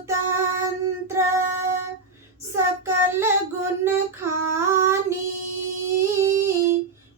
स्वतंत्र सकल गुण खानी,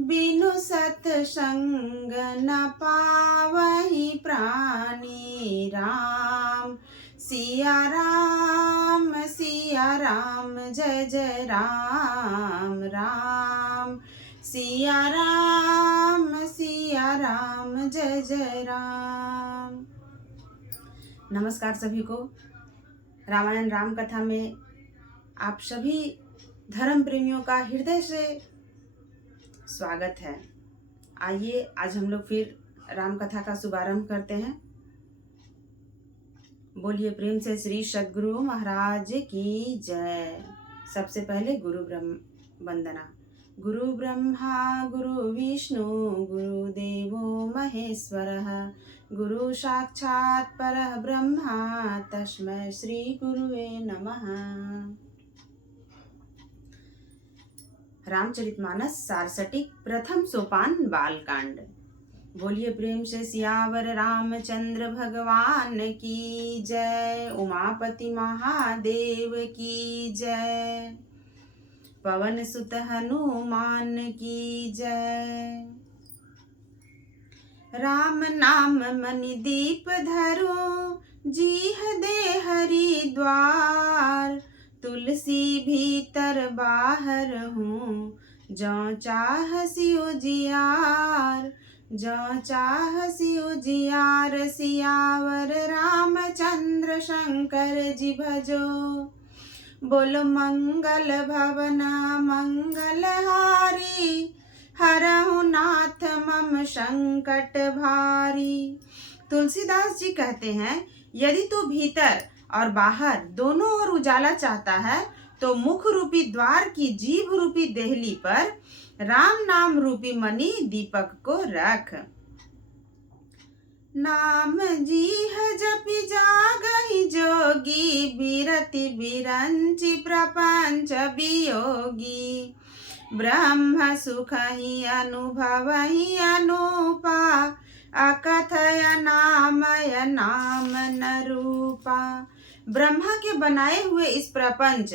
बिनु सतसंग न पावहि प्राणी। राम सिया राम जय जय राम। राम सिया राम जय जय राम। नमस्कार सभी को। रामायण राम कथा में आप सभी धर्म प्रेमियों का हृदय से स्वागत है। आइए आज हम लोग फिर राम कथा का शुभारंभ करते हैं। बोलिए प्रेम से श्री सद्गुरु महाराज की जय। सबसे पहले गुरु ब्रह्म वंदना। गुरु ब्रह्मा गुरु विष्णु गुरुदेवो महेश्वरः, गुरु साक्षात् परः ब्रह्मा तस्मै श्री गुरुवे नमः। रामचरितमानस सारसटिक प्रथम सोपान बालकांड। बोलिए प्रेम से सियावर रामचंद्र भगवान की जय। उमापति महादेव की जय। पवन सुत हनुमान की जय। राम नाम मनि दीप धरो, जीह दे हरिद्वार। तुलसी भीतर बाहर हूँ, जौ चाहसी उजियार। जौ चाहसी उजियार, सियावर रामचंद्र शंकर जी भजो। बोलो मंगल भवना मंगलहारी, हरहु नाथ मम संकट भारी। तुलसीदास जी कहते हैं, यदि तू भीतर और बाहर दोनों ओर उजाला चाहता है तो मुख रूपी द्वार की जीभ रूपी देहली पर राम नाम रूपी मणि दीपक को रख। नाम जीह जपि जागहि जोगी, बिरति बिरंचि प्रपंच वियोगी। ब्रह्म सुखहि अनुभवहि अनूपा, अकथय नामय नाम न रूपा। ब्रह्मा के बनाए हुए इस प्रपंच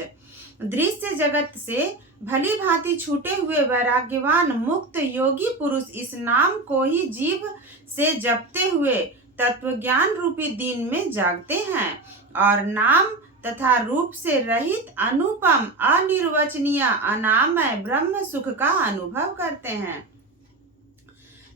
दृश्य जगत से भली भांति छूटे हुए वैराग्यवान मुक्त योगी पुरुष इस नाम को ही जीभ से जपते हुए तत्वज्ञान रूपी दिन में जागते हैं और नाम तथा रूप से रहित अनुपम अनिर्वचनीय अनामय ब्रह्म सुख का अनुभव करते हैं।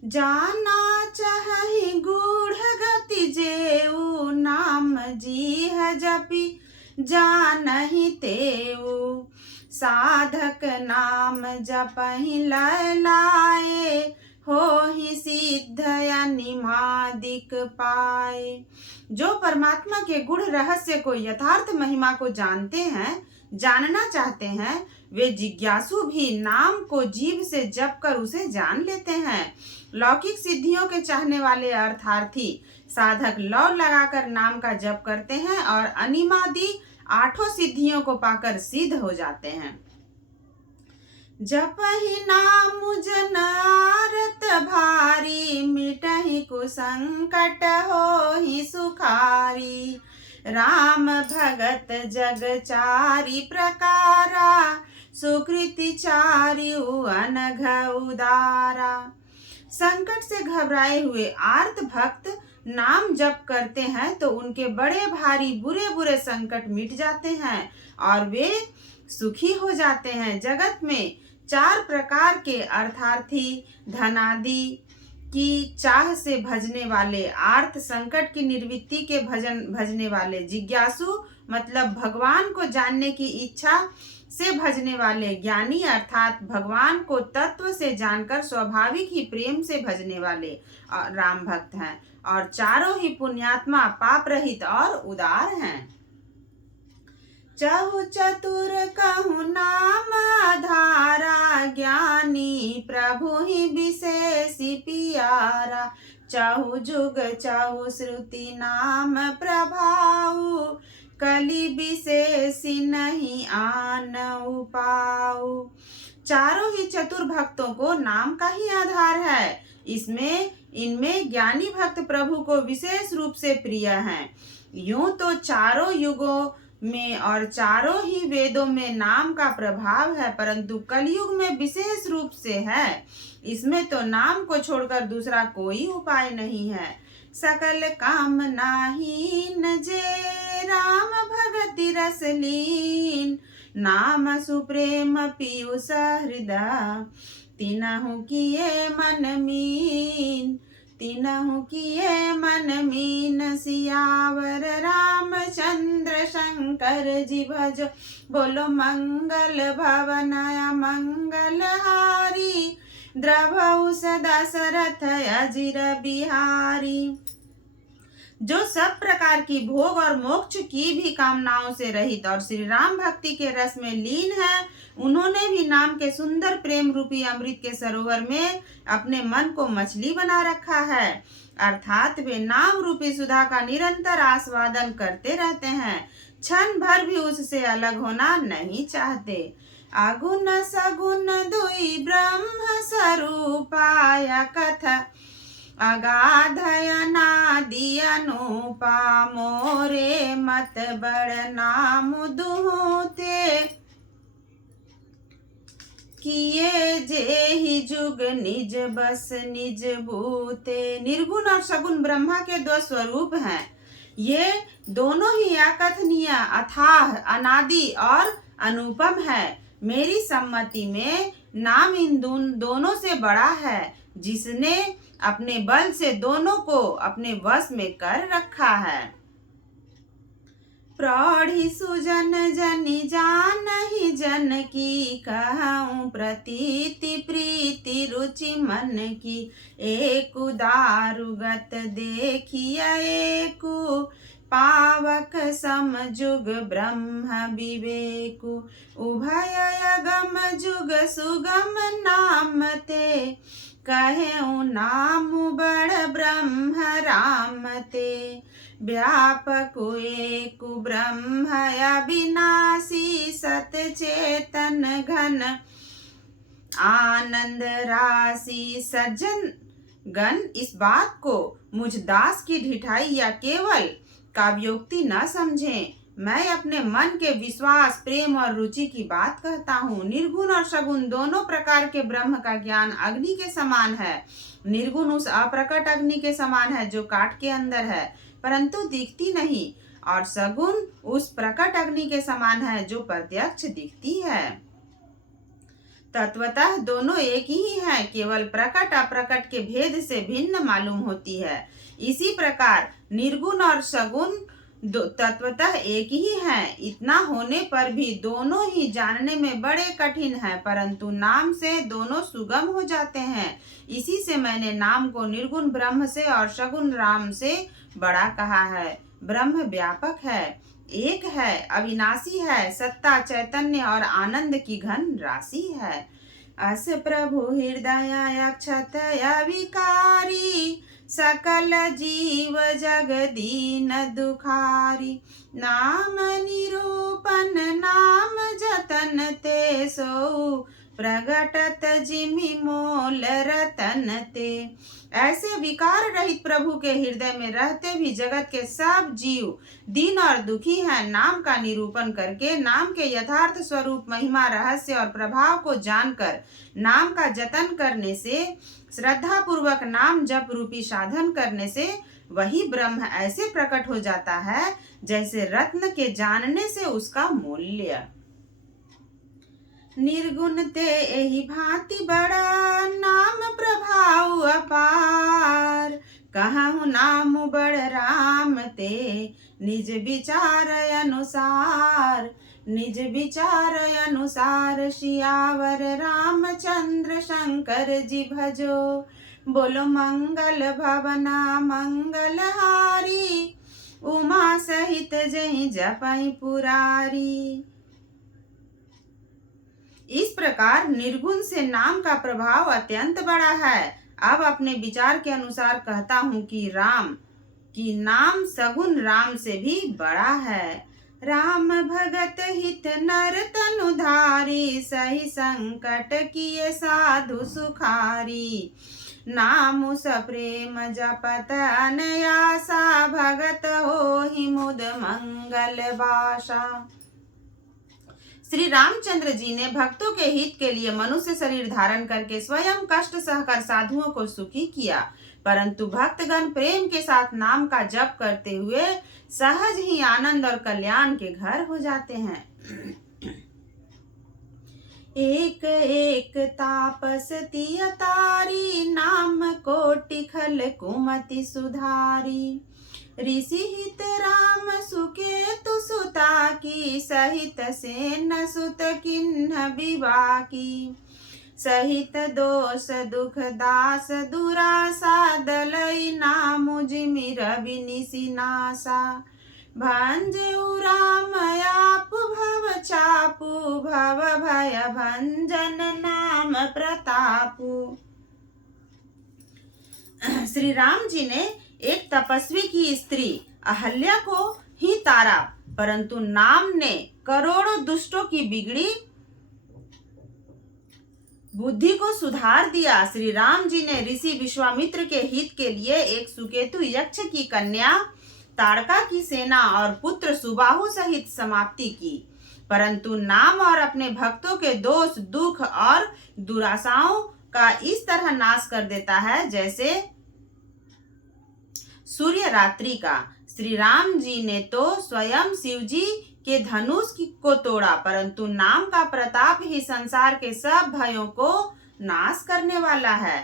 जाना चाहि गूढ़ गति जेऊ, नाम जीह जपि जानहि तेऊ। साधक नाम जपहि लय लाए, होहि सिद्ध अनिमादिक पाए। जो परमात्मा के गुण रहस्य को यथार्थ महिमा को जानते हैं, जानना चाहते हैं, वे जिज्ञासु भी नाम को जीभ से जप कर उसे जान लेते हैं। लौकिक सिद्धियों के चाहने वाले अर्थार्थी साधक लौ लगाकर नाम का जप करते हैं और अनिमादि आठों सिद्धियों को पाकर सिद्ध हो जाते हैं। जपहि नाम जन आरत भारी, मिटहि कुसंकट होहि सुखारी। राम भगत जग चारि प्रकारा, सुकृति चारिउ अनघ उदारा। संकट से घबराए हुए आर्त भक्त नाम जप करते हैं तो उनके बड़े भारी बुरे बुरे संकट मिट जाते हैं और वे सुखी हो जाते हैं। जगत में चार प्रकार के अर्थार्थी धनादि की चाह से भजने वाले, आर्त संकट की निवृत्ति के भजने वाले, जिज्ञासु मतलब भगवान को जानने की इच्छा से भजने वाले, ज्ञानी अर्थात भगवान को तत्व से जानकर स्वाभाविक ही प्रेम से भजने वाले राम भक्त हैं और चारों ही पुण्यात्मा पाप रहित और उदार हैं। चहु चतुर कहु नाम आधारा, ज्ञानी प्रभु ही विशेषी पियारा। चहु जुग चहु श्रुति नाम प्रभाऊ, कलि विशेषी नहीं आन उपाऊ। चारों ही चतुर भक्तों को नाम का ही आधार है। इनमें ज्ञानी भक्त प्रभु को विशेष रूप से प्रिय हैं। यूं तो चारों युगों में और चारों ही वेदों में नाम का प्रभाव है, परंतु कलयुग में विशेष रूप से है। इसमें तो नाम को छोड़कर दूसरा कोई उपाय नहीं है। सकल कामना हीन जे राम भगति रस लीन, नाम सुप्रेम पीयूष हृदय, तिनहु किए मन मीन, तिनहु किए मन मीन, सियावर रामचंद्र शंकर जी भज, बोलो मंगल भवन मंगल हारी, द्रवहु सदा दशरथ अजिर बिहारी। जो सब प्रकार की भोग और मोक्ष की भी कामनाओं से रहित और श्री राम भक्ति के रस में लीन है, उन्होंने भी नाम के सुंदर प्रेम रूपी अमृत के सरोवर में अपने मन को मछली बना रखा है, अर्थात वे नाम रूपी सुधा का निरंतर आस्वादन करते रहते हैं, क्षण भर भी उससे अलग होना नहीं चाहते। अगुण सगुण दुई ब्रह्म स्वरूपाय कथा, अगाधय नादि अनुपा, मोरे मत बड़ नाम दुहते, किए जे ही जुग निज बस निज भूते। निर्गुण और सगुण ब्रह्मा के दो स्वरूप हैं। ये दोनों ही अकथनीय, अथाह, अनादि और अनुपम है। मेरी सम्मति में नाम इन दोनों से बड़ा है, जिसने अपने बल से दोनों को अपने वश में कर रखा है। प्रौढ़ी सुजन जनि जानहि जन की, कहूँ प्रतीति प्रीति रुचि मन की, एक दारुगत देखिए एकु, पावक सम जुग ब्रह्म विवेकु, उभय अगम जुग सुगम नाम ते, कहेऊ नाम बड़ ब्रह्म राम ते, व्यापक एकु ब्रह्म अविनाशी, सत चेतन घन आनंद राशि। सज्जन गण इस बात को मुझ दास की ढिठाई या केवल काव्योक्ति न समझें। मैं अपने मन के विश्वास, प्रेम और रुचि की बात कहता हूँ। निर्गुण और सगुण दोनों प्रकार के ब्रह्म का ज्ञान अग्नि के समान है। निर्गुण उस अप्रकट अग्नि के समान है जो काठ के अंदर है परंतु दिखती नहीं, और सगुण उस प्रकट अग्नि के समान है जो प्रत्यक्ष दिखती है। तत्वतः दोनों एक ही हैं, केवल प्रकट अप्रकट के भेद से भिन्न मालूम होती है। इसी प्रकार निर्गुण और सगुण तत्वतः एक ही हैं। इतना होने पर भी दोनों ही जानने में बड़े कठिन हैं, परंतु नाम से दोनों सुगम हो जाते हैं। इसी से मैंने नाम को निर्गुण ब्रह्म से और सगुण राम से बड़ा कहा है। ब्रह्म व्यापक है, एक है, अविनाशी है, सत्ता, चैतन्य और आनंद की घन राशि है। अस प्रभु हृदय अक्षत विकारी, सकल जीव जग दीन दुखारी, नाम निरूपण नाम जतन ते, सो प्रगटत जिमि मोल रतन ते। ऐसे विकार रहित प्रभु के हृदय में रहते भी जगत के सब जीव दीन और दुखी हैं। नाम का निरूपण करके, नाम के यथार्थ स्वरूप, महिमा, रहस्य और प्रभाव को जानकर, नाम का जतन करने से, श्रद्धा पूर्वक नाम जप रूपी साधन करने से वही ब्रह्म ऐसे प्रकट हो जाता है जैसे रत्न के जानने से उसका मूल्य। निर्गुण ते एहि भांति बड़ा, नाम प्रभाव अपार, कहूँ नाम बड़ राम ते, निज विचार अनुसार, निज विचार अनुसार, सियावर रामचंद्र शंकर जी भजो, बोलो मंगल भवना मंगल हारी, उमा सहित जहि जपहि पुरारी। इस प्रकार निर्गुण से नाम का प्रभाव अत्यंत बड़ा है। अब अपने विचार के अनुसार कहता हूँ कि नाम सगुण राम से भी बड़ा है। राम भगत हित नर तनुधारी, सही संकट किए साधु सुखारी, नाम सप्रेम जपत अनयासा, भगत होहि मुद मंगल भाषा। श्री रामचंद्र जी ने भक्तों के हित के लिए मनुष्य शरीर धारण करके स्वयं कष्ट सहकर साधुओं को सुखी किया, परंतु भक्तगण प्रेम के साथ नाम का जप करते हुए सहज ही आनंद और कल्याण के घर हो जाते हैं। एक एक तापस तिय तारी, नाम कोटि खल कुमति सुधारी। ऋषि हित राम सुकेतु सुता की, सहित सेन सुत किन्ह विवाह की। सहित दोष दुख दास दुरासा, दलई नामु जिमिर बिनिसि नासा। भंजउ राम आपु भव चापु, भव भय भंजन नाम प्रतापु। श्री राम जी ने एक तपस्वी की स्त्री अहल्या को ही तारा, परंतु नाम ने करोड़ों दुष्टों की बिगड़ी बुद्धि को सुधार दिया। श्री राम जी ने ऋषि विश्वामित्र के हित के लिए एक सुकेतु यक्ष की कन्या ताड़का की सेना और पुत्र सुबाहु सहित समाप्ति की, परंतु नाम और अपने भक्तों के दोष दुख और दुराशाओं का इस तरह नाश कर देता है जैसे सूर्य रात्रि का। श्री राम जी ने तो स्वयं शिव जी के धनुष को तोड़ा, परंतु नाम का प्रताप ही संसार के सब भयों को नाश करने वाला है,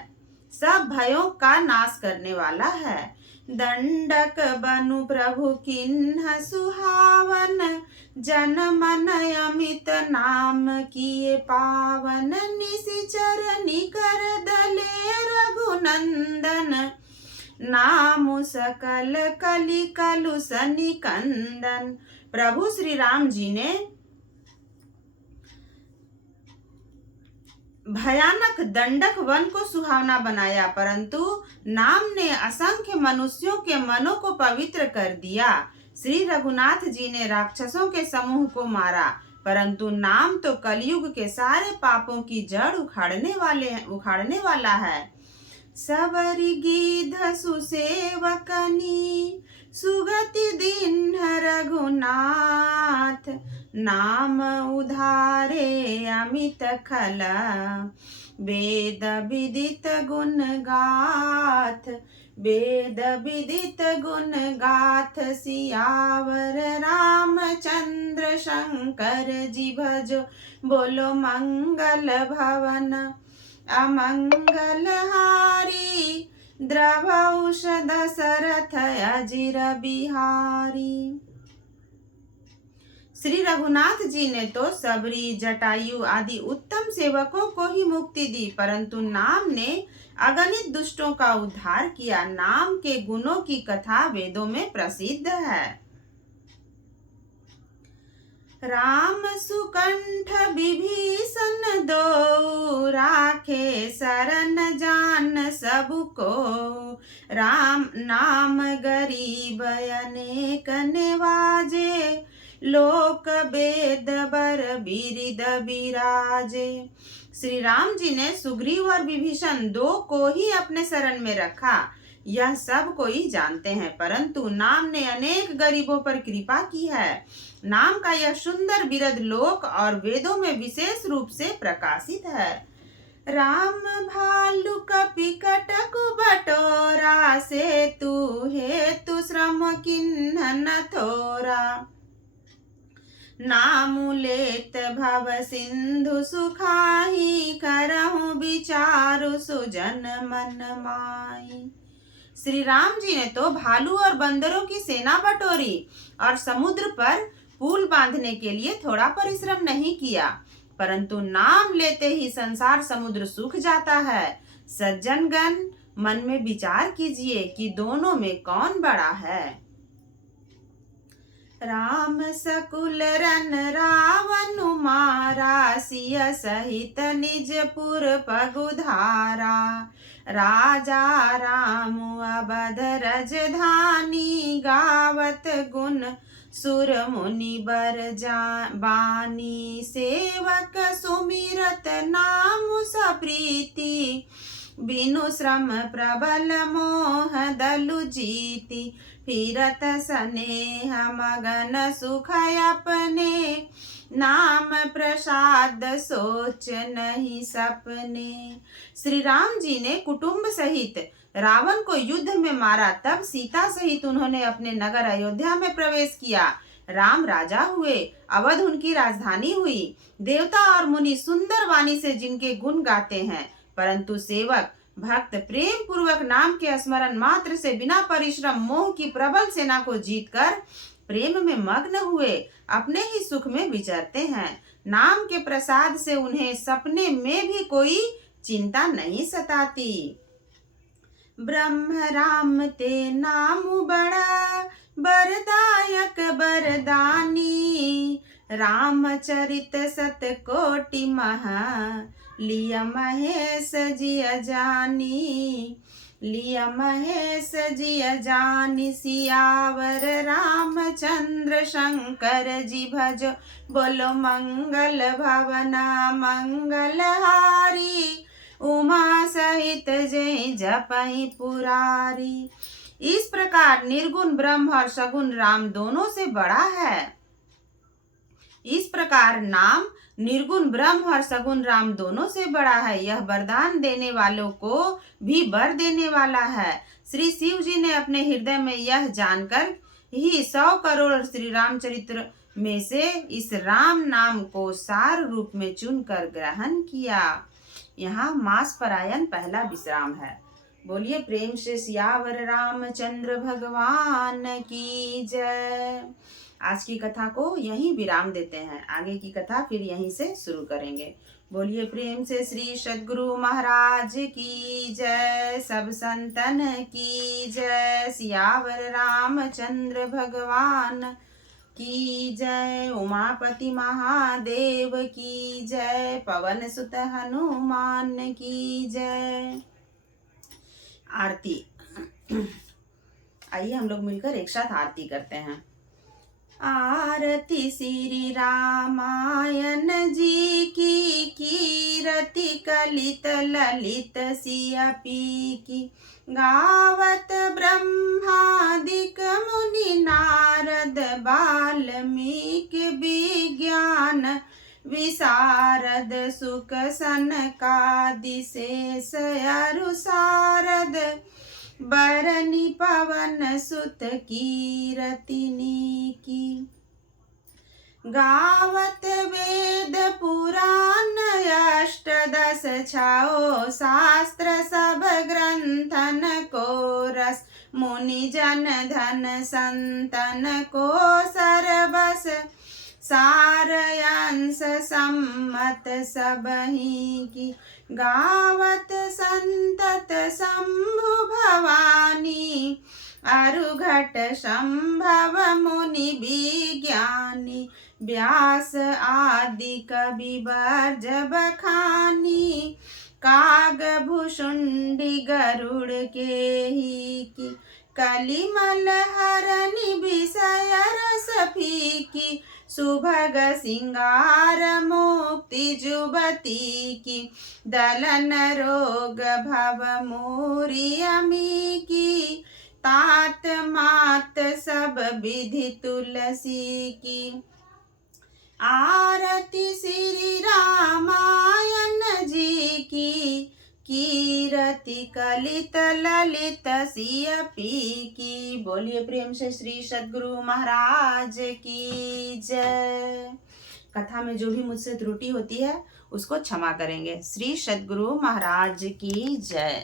सब भयों का नाश करने वाला है। दंडक बनु प्रभु किन्ह सुहावन, जन मन अमित नाम किए पावन। निशिचर निकर दले रघुनंदन, नामु सकल कलि कलुष निकंदन। प्रभु श्री राम जी ने भयानक दंडक वन को सुहावना बनाया, परंतु नाम ने असंख्य मनुष्यों के मनों को पवित्र कर दिया। श्री रघुनाथ जी ने राक्षसों के समूह को मारा, परंतु नाम तो कलयुग के सारे पापों की जड़ उखाड़ने वाला है। सबरी गीध सुसेवकनी, सुगति दीन्ह रघुनाथ। नाम उधारे अमित खल, वेद विदित गुण गाथ। वेद विदित गुण गाथ, सियावर रामचंद्र शंकर जी भजो। बोलो मंगल भवन अमंगल हारी, द्रवौष दशरथ अजिर बिहारी। श्री रघुनाथ जी ने तो सबरी जटायु आदि उत्तम सेवकों को ही मुक्ति दी, परंतु नाम ने अगणित दुष्टों का उद्धार किया। नाम के गुणों की कथा वेदों में प्रसिद्ध है। राम सुकंठ विभीषण दो, राखे शरण जान सबको। राम नाम गरीब अनेक निवाजे, लोक वेद बर बिरिद बिराजे। श्री राम जी ने सुग्रीव और विभीषण दो को ही अपने शरण में रखा, यह सब कोई जानते हैं, परंतु नाम ने अनेक गरीबों पर कृपा की है। नाम का यह सुंदर बिरद लोक और वेदों में विशेष रूप से प्रकाशित है। राम भालु कपि कटकु बटोरा, सेतु हेतु श्रम किन्ह न थोरा। नामु लेत भव सिंधु सुखाही, करहु विचारु सुजन मन माही। श्री राम जी ने तो भालू और बंदरों की सेना बटोरी और समुद्र पर पुल बांधने के लिए थोड़ा परिश्रम नहीं किया, परंतु नाम लेते ही संसार समुद्र सूख जाता है। सज्जनगण, मन में विचार कीजिए कि दोनों में कौन बड़ा है। राम सकुल रन रावण मारा, सिय सहित निजपुर पगुधारा। राजा राम अवध रजधानी, गावत गुण सुर मुनि बर बानी। सेवक सुमिरत नाम सप्रीति, बिनु श्रम प्रबल मोह दलु जीति, फिरत स्नेह मगन सुख अपने, नाम प्रसाद सोच नहीं सपने। श्री राम जी ने कुटुंब सहित रावण को युद्ध में मारा, तब सीता सहित उन्होंने अपने नगर अयोध्या में प्रवेश किया। राम राजा हुए, अवध उनकी राजधानी हुई। देवता और मुनि सुंदर वाणी से जिनके गुण गाते हैं, परंतु सेवक भक्त प्रेम पूर्वक नाम के स्मरण मात्र से बिना परिश्रम मोह की प्रबल सेना को जीतकर प्रेम में मग्न हुए अपने ही सुख में विचरते हैं। नाम के प्रसाद से उन्हें सपने में भी कोई चिंता नहीं सताती। ब्रह्म राम ते नाम बड़ा, बरदायक बरदानी, रामचरित सत कोटि महा, लिय महेश जिय जानी, लिय महेश जिय जानी। सियावर रामचंद्र शंकर जी भजो, बोलो मंगल भवना मंगलहारी, उमा सहित जय जपई पुरारी। इस प्रकार निर्गुण ब्रह्म और सगुण राम दोनों से बड़ा है। इस प्रकार नाम निर्गुण ब्रह्म और सगुण राम दोनों से बड़ा है। यह वरदान देने वालों को भी वर देने वाला है। श्री शिव जी ने अपने हृदय में यह जानकर ही 100 करोड़ श्री रामचरित्र में से इस राम नाम को सार रूप में चुनकर ग्रहण किया। यहाँ मास परायण पहला विश्राम है। बोलिए प्रेम से सियावर रामचंद्र भगवान की जय। आज की कथा को यहीं विराम देते हैं, आगे की कथा फिर यहीं से शुरू करेंगे। बोलिए प्रेम से श्री सद्गुरु महाराज की जय, सब संतन की जय, सियावर रामचंद्र भगवान की जय, उमापति महादेव की जय, पवन सुत हनुमान की जय। आरती। आइए हम लोग मिलकर एक साथ आरती करते हैं। आरती श्री रामायण जी की, कीरति कलित ललित सियपी की, गावत ब्रह्मादिक मुनि नारद वाल्मीकि विज्ञान विशारद, सुख सनकादि शेष अरु शारद, बरनि पवन सुत कीरतिनी की। गावत वेद पुराण अष्टदश छौ, शास्त्र सब ग्रंथन को रस, मुनि जन धन संतन को सरबस, सारयंस सम्मत सबही की। गावत संतत शंभु भवानी, अरुघट संभव मुनि विज्ञानी, व्यास आदि कवि बर्ज बखानी, काग भुषुंडी गरुड़ के ही की। कलिमल हरनि विषय रस फीकी, सुभग सिंगार मुक्ति जुबती की। दलन रोग भव मूरी अमी की, तात मात सब विधि तुलसी की। आरती श्री रामायण जी की, कीरति कलित ललित सियपी की। बोलिए प्रेम से श्री सद्गुरु महाराज की जय। कथा में जो भी मुझसे त्रुटि होती है उसको क्षमा करेंगे। श्री सद्गुरु महाराज की जय।